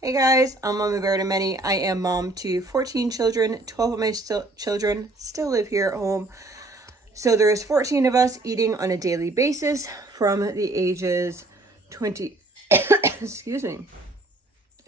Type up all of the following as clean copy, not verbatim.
Hey guys, I'm Mama Bear to Many. I am mom to 14 children. 12 of my children still live here at home. So there is 14 of us eating on a daily basis from the ages 20, excuse me,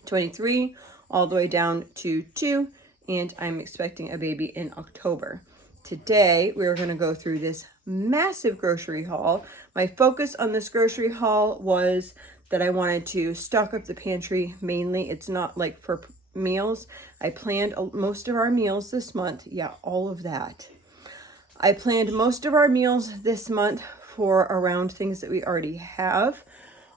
23 all the way down to 2, and I'm expecting a baby in October. Today, we're going to go through this massive grocery haul. My focus on this grocery haul was that I wanted to stock up the pantry mainly. It's not like for meals. I planned most of our meals this month. Yeah, all of that. I planned most of our meals this month for around things that we already have.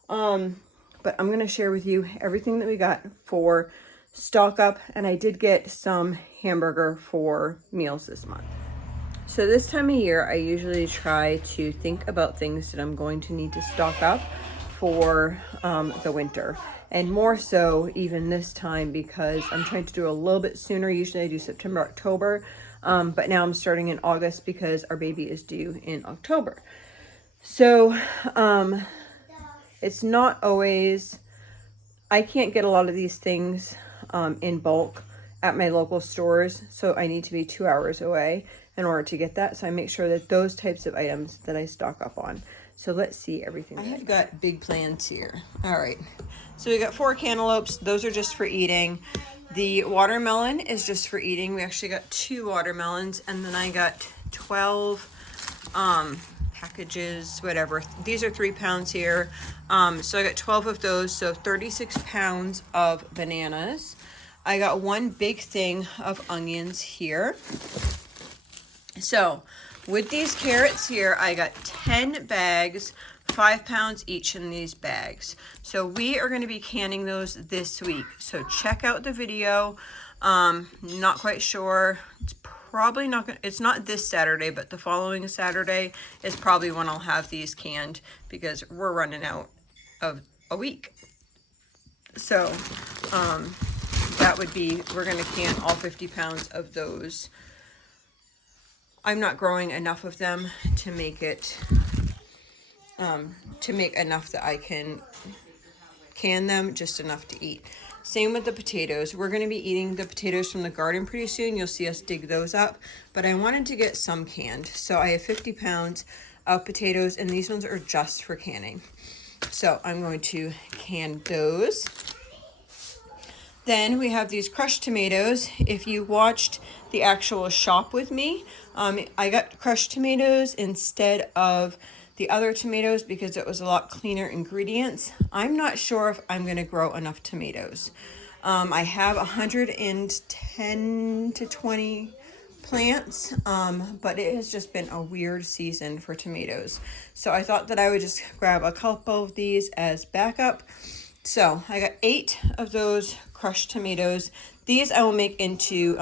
But I'm going to share with you everything that we got for stock up. And I did get some hamburger for meals this month. So this time of year, I usually try to think about things that I'm going to need to stock up for the winter. And more so even this time because I'm trying to do a little bit sooner. Usually I do September, October. But now I'm starting in August because our baby is due in October. So it's not always, I can't get a lot of these things in bulk at my local stores. So I need to be 2 hours away in order to get that. So I make sure that those types of items that I stock up on. So let's see everything. I have got big plans here. All right. So we got 4 cantaloupes. Those are just for eating. The watermelon is just for eating. We actually got 2 watermelons, and then I got 12 packages, whatever. These are 3 pounds here. So I got 12 of those, so 36 pounds of bananas. I got 1 big thing of onions here. So with these carrots here, I got 10 bags, 5 pounds each in these bags. So we are going to be canning those this week. So check out the video. Not quite sure. It's probably not going to, it's not this Saturday, but the following Saturday is probably when I'll have these canned because we're running out of a week. So that would be, we're going to can all 50 pounds of those. I'm not growing enough of them to make it, to make enough that I can can them, just enough to eat. Same with the potatoes. We're going to be eating the potatoes from the garden pretty soon. You'll see us dig those up, but I wanted to get some canned. So I have 50 pounds of potatoes, and these ones are just for canning. So I'm going to can those. Then we have these crushed tomatoes. If you watched the actual shop with me, I got crushed tomatoes instead of the other tomatoes because it was a lot cleaner ingredients. I'm not sure if I'm going to grow enough tomatoes. I have 110 to 20 plants, but it has just been a weird season for tomatoes. So I thought that I would just grab a couple of these as backup. So I got 8 of those crushed tomatoes. These I will make into,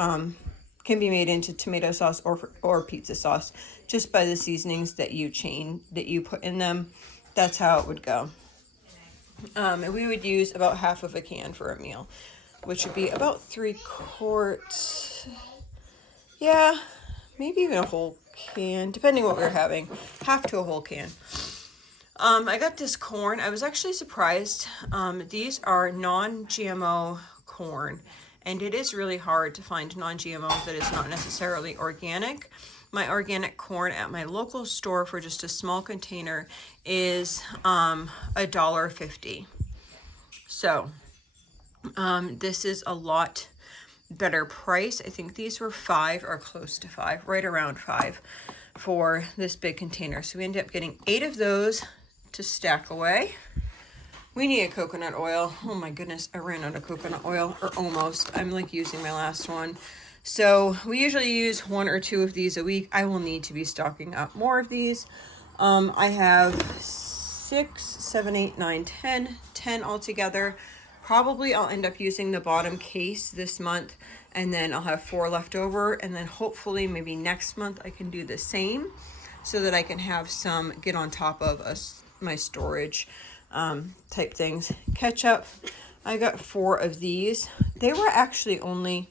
can be made into tomato sauce or pizza sauce, just by the seasonings that you put in them. That's how it would go. And we would use about half of a can for a meal, which would be about 3 quarts. Yeah, maybe even a whole can, depending what we're having. Half to a whole can. I got this corn. I was actually surprised. These are non-GMO corn, and it is really hard to find non-GMO that is not necessarily organic. My organic corn at my local store for just a small container is $1.50. So this is a lot better price. I think these were 5 or close to 5, right around 5 for this big container. So we ended up getting 8 of those to stack away. We need a coconut oil. Oh my goodness, I ran out of coconut oil, or almost. I'm like using my last one. So we usually use 1 or 2 of these a week. I will need to be stocking up more of these. I have 6, 7, 8, 9, 10 altogether. Probably I'll end up using the bottom case this month, and then I'll have 4 left over, and then hopefully maybe next month I can do the same so that I can have some get on top of my storage type things. Ketchup, I got 4 of these. They were actually only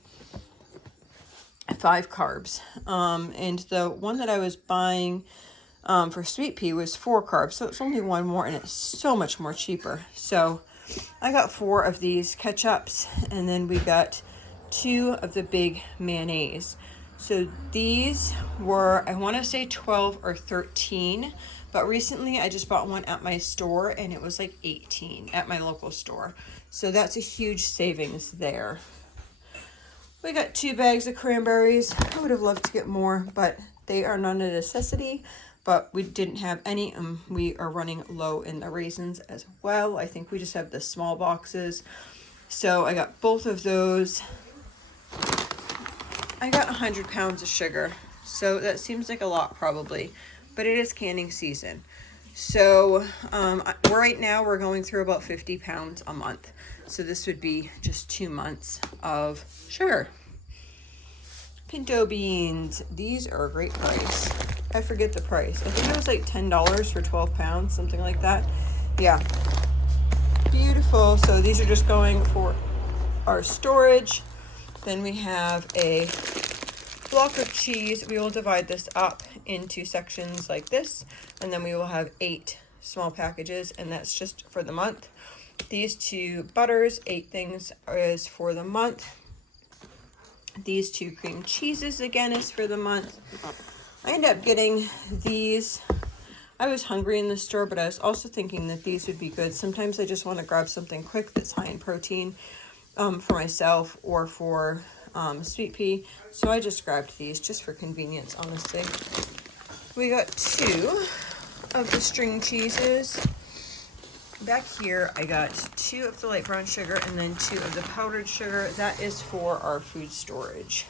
5 carbs, and the one that I was buying for sweet pea was 4 carbs, so it's only 1 more, and it's so much more cheaper. So I got 4 of these ketchups, and then we got 2 of the big mayonnaise. So these were, I want to say 12 or 13, but recently I just bought one at my store and it was like 18 at my local store. So that's a huge savings there. We got 2 bags of cranberries. I would have loved to get more, but they are not a necessity, but we didn't have any. We are running low in the raisins as well. I think we just have the small boxes. So I got both of those. I got 100 pounds of sugar, so that seems like a lot probably, but it is canning season. So right now we're going through about 50 pounds a month. So this would be just 2 months of sugar. Pinto beans, these are a great price. I forget the price. I think it was like $10 for 12 pounds, something like that. Yeah, beautiful. So these are just going for our storage. Then we have a block of cheese. We will divide this up into sections like this, and then we will have 8 small packages, and that's just for the month. These 2 butters, 8 things, is for the month. These 2 cream cheeses again is for the month. I ended up getting these. I was hungry in the store, but I was also thinking that these would be good. Sometimes I just want to grab something quick that's high in protein. For myself or for sweet pea, so I just grabbed these just for convenience, honestly. We got 2 of the string cheeses. Back here I got 2 of the light brown sugar and then 2 of the powdered sugar. That is for our food storage.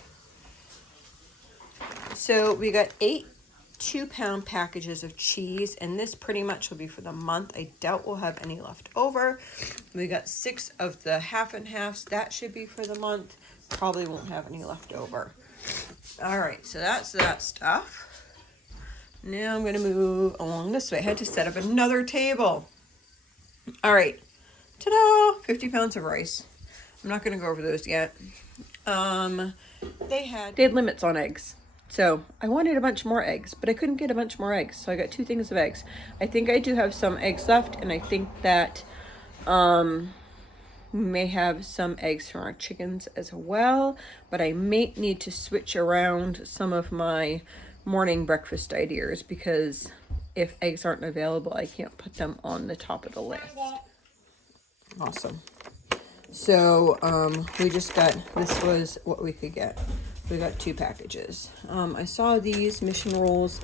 So we got 8 2-pound packages of cheese, and this pretty much will be for the month. I doubt we'll have any left over. We got 6 of the half and halves. That should be for the month. Probably won't have any left over. All right, so that's that stuff. Now I'm going to move along this way. I had to set up another table. All right, ta-da! 50 pounds of rice. I'm not going to go over those yet. They had limits on eggs. So I wanted a bunch more eggs, but I couldn't get a bunch more eggs. So I got 2 things of eggs. I think I do have some eggs left, and I think that we may have some eggs from our chickens as well, but I may need to switch around some of my morning breakfast ideas, because if eggs aren't available, I can't put them on the top of the list. Awesome. So we just got, this was what we could get. We got 2 packages. I saw these mission rolls.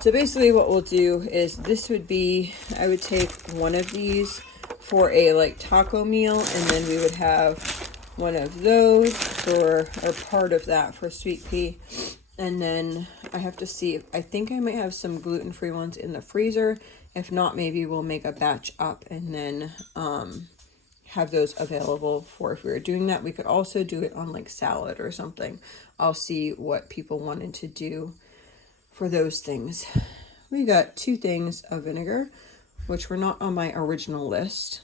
So basically what we'll do is, this would be, I would take one of these for a like taco meal, and then we would have one of those for, or part of that for sweet pea. And then I have to see, I think I might have some gluten-free ones in the freezer. If not, maybe we'll make a batch up and then have those available for if we were doing that. We could also do it on like salad or something. I'll see what people wanted to do for those things. We got 2 things of vinegar, which were not on my original list,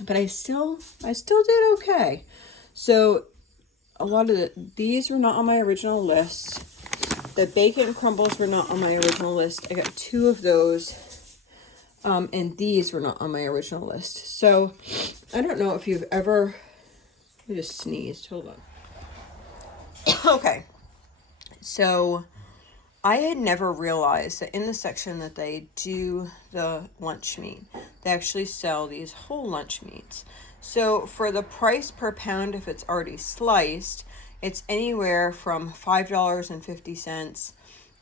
but I still did okay. So a lot of these were not on my original list. The bacon crumbles were not on my original list. I got 2 of those. And these were not on my original list. So I don't know if you've ever, I just sneezed, hold on. Okay, so I had never realized that in the section that they do the lunch meat, they actually sell these whole lunch meats. So for the price per pound, if it's already sliced, it's anywhere from $5.50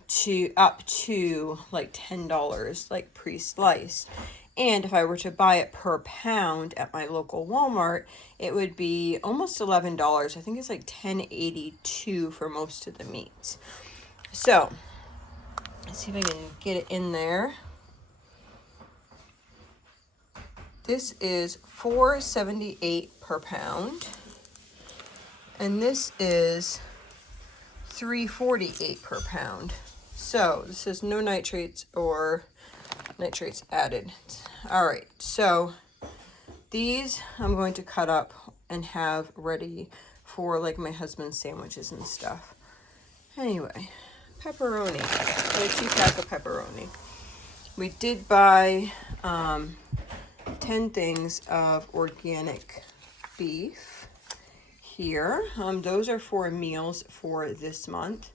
to up to like $10, like pre-sliced. And if I were to buy it per pound at my local Walmart, it would be almost $11. I think it's like $10.82 for most of the meats. So let's see if I can get it in there. This is $4.78 per pound, and this is $3.48 per pound. So this is no nitrates or nitrates added. All right, so these I'm going to cut up and have ready for like my husband's sandwiches and stuff. Anyway, pepperoni. Got a 2-pack of pepperoni. We did buy 10 things of organic beef here. Those are for meals for this month.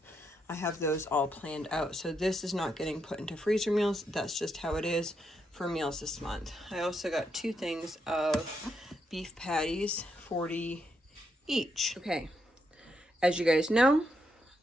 I have those all planned out. So this is not getting put into freezer meals. That's just how it is for meals this month. I also got 2 things of beef patties, 40 each. Okay, as you guys know,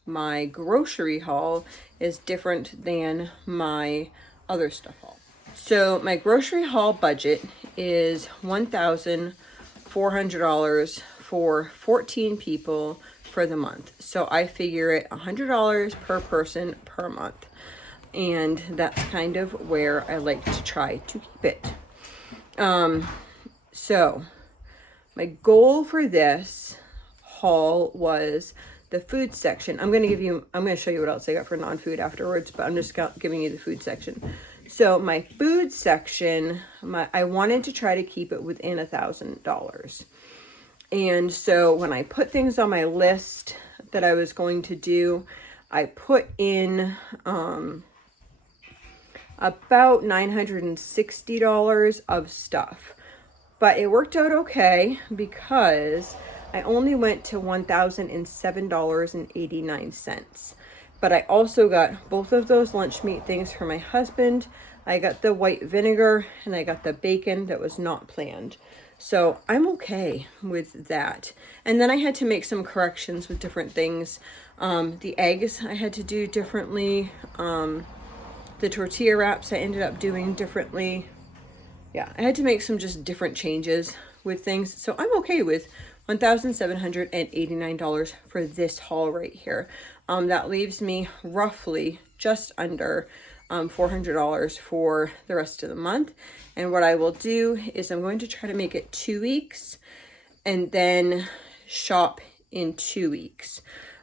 my grocery haul is different than my other stuff haul. So my grocery haul budget is $1,400 for 14 people for the month. So I figure it $100 per person per month. And that's kind of where I like to try to keep it. So my goal for this haul was the food section. I'm going to show you what else I got for non-food afterwards, but I'm just giving you the food section. So my food section, I wanted to try to keep it within $1,000. And so when I put things on my list that I was going to do, I put in about $960 of stuff. But it worked out okay because I only went to $1,007.89. But I also got both of those lunch meat things for my husband. I got the white vinegar and I got the bacon that was not planned. So I'm okay with that. And then I had to make some corrections with different things. The eggs I had to do differently. The tortilla wraps I ended up doing differently. Yeah, I had to make some just different changes with things. So I'm okay with $1,789 for this haul right here. That leaves me roughly just under $400 for the rest of the month. And what I will do is I'm going to try to make it 2 weeks and then shop in 2 weeks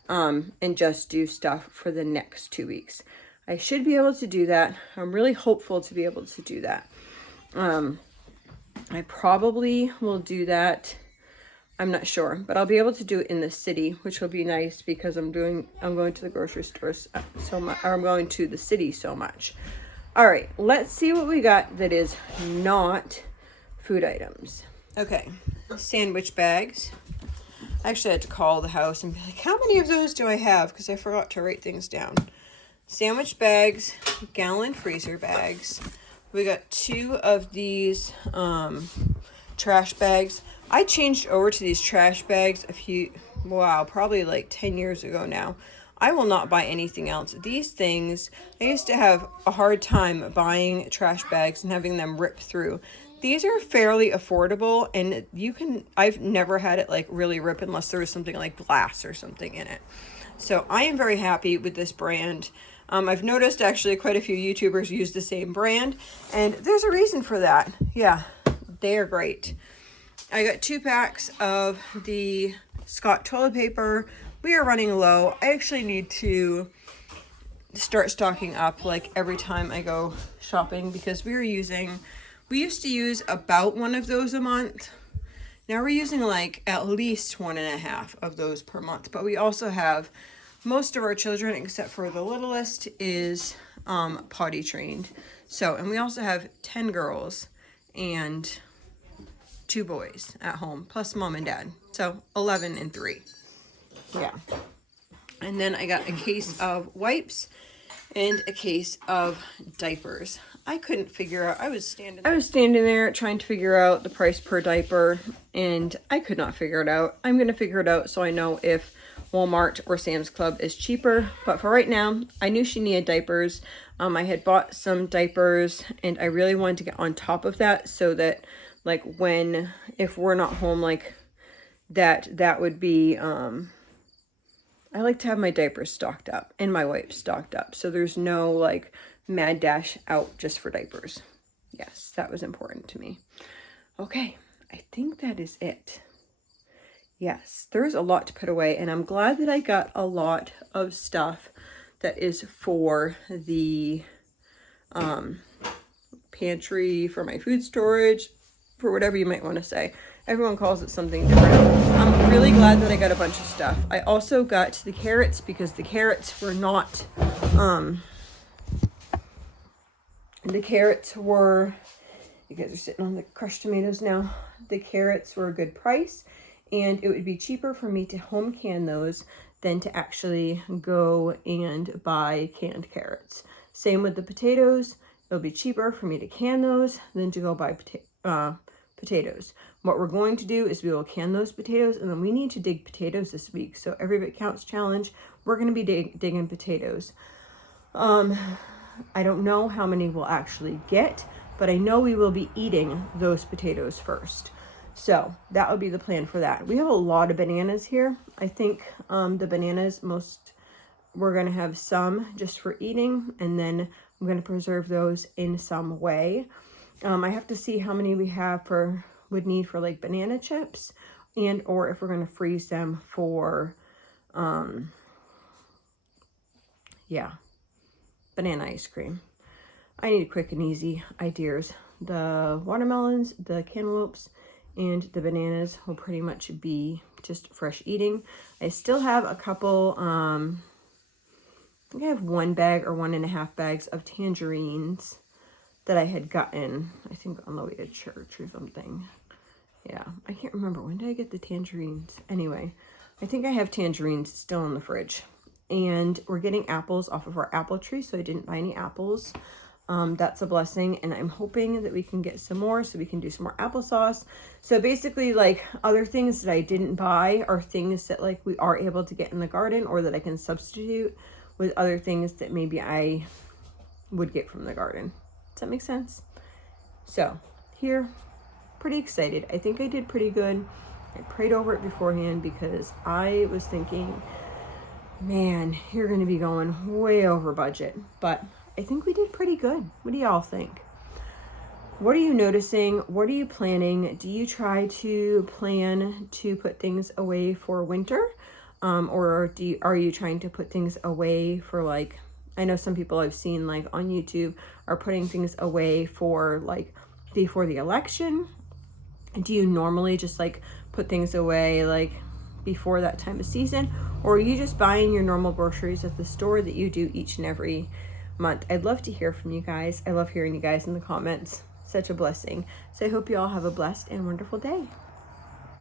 and just do stuff for the next 2 weeks. I should be able to do that. I'm really hopeful to be able to do that. I probably will do that. I'm not sure, but I'll be able to do it in the city, which will be nice because I'm going to the grocery stores so much, or I'm going to the city so much. All right, let's see what we got that is not food items. Okay, sandwich bags. I actually had to call the house and be like, how many of those do I have? Because I forgot to write things down. Sandwich bags, gallon freezer bags. We got 2 of these trash bags. I changed over to these trash bags probably like 10 years ago now. I will not buy anything else. These things, I used to have a hard time buying trash bags and having them rip through. These are fairly affordable, and I've never had it like really rip unless there was something like glass or something in it. So I am very happy with this brand. I've noticed actually quite a few YouTubers use the same brand, and there's a reason for that. Yeah, they are great. I got 2 packs of the Scott toilet paper. We are running low. I actually need to start stocking up like every time I go shopping because we used to use about 1 of those a month. Now we're using like at least 1.5 of those per month, but we also have most of our children, except for the littlest, is potty trained. So, and we also have 10 girls and 2 boys at home, plus mom and dad. So 11 and 3. Yeah. And then I got a case of wipes and a case of diapers. I couldn't figure out, I was standing there trying to figure out the price per diaper, and I could not figure it out. I'm going to figure it out so I know if Walmart or Sam's Club is cheaper, but for right now, I knew she needed diapers. I had bought some diapers, and I really wanted to get on top of that so that, like, if we're not home, like, that would be, I like to have my diapers stocked up and my wipes stocked up, so there's no, like, mad dash out just for diapers. Yes, that was important to me. Okay, I think that is it. Yes, there's a lot to put away, and I'm glad that I got a lot of stuff that is for the pantry, for my food storage, for whatever you might want to say. Everyone calls it something different. I'm really glad that I got a bunch of stuff. I also got the carrots because the carrots were not, You guys are sitting on the crushed tomatoes now. The carrots were a good price, and it would be cheaper for me to home can those than to actually go and buy canned carrots. Same with the potatoes. It'll be cheaper for me to can those than to go buy potatoes. What we're going to do is we will can those potatoes, and then we need to dig potatoes this week. So every bit counts challenge. We're going to be digging potatoes. I don't know how many we'll actually get, but I know we will be eating those potatoes first. So that would be the plan for that. We have a lot of bananas here. I think the bananas, we're going to have some just for eating, and then I'm going to preserve those in some way. I have to see how many we would need for like banana chips, and or if we're going to freeze them for banana ice cream. I need quick and easy ideas. The watermelons, the cantaloupes, and the bananas will pretty much be just fresh eating. I still have a couple, I think I have 1 bag or 1.5 bags of tangerines that I had gotten, I think on the way to church or something. Yeah, I can't remember. When did I get the tangerines? Anyway, I think I have tangerines still in the fridge. And we're getting apples off of our apple tree, so I didn't buy any apples. That's a blessing, and I'm hoping that we can get some more so we can do some more applesauce. So basically, like, other things that I didn't buy are things that like we are able to get in the garden, or that I can substitute with other things that maybe I would get from the garden. Does that make sense? So here, pretty excited. I think I did pretty good. I prayed over it beforehand because I was thinking, man, you're going to be going way over budget, but I think we did pretty good. What do y'all think? What are you noticing? What are you planning? Do you try to plan to put things away for winter? Or are you trying to put things away for, like, I know some people I've seen like on YouTube are putting things away for like before the election. Do you normally just like put things away like before that time of season? Or are you just buying your normal groceries at the store that you do each and every month? I'd love to hear from you guys. I love hearing you guys in the comments. Such a blessing. So I hope you all have a blessed and wonderful day.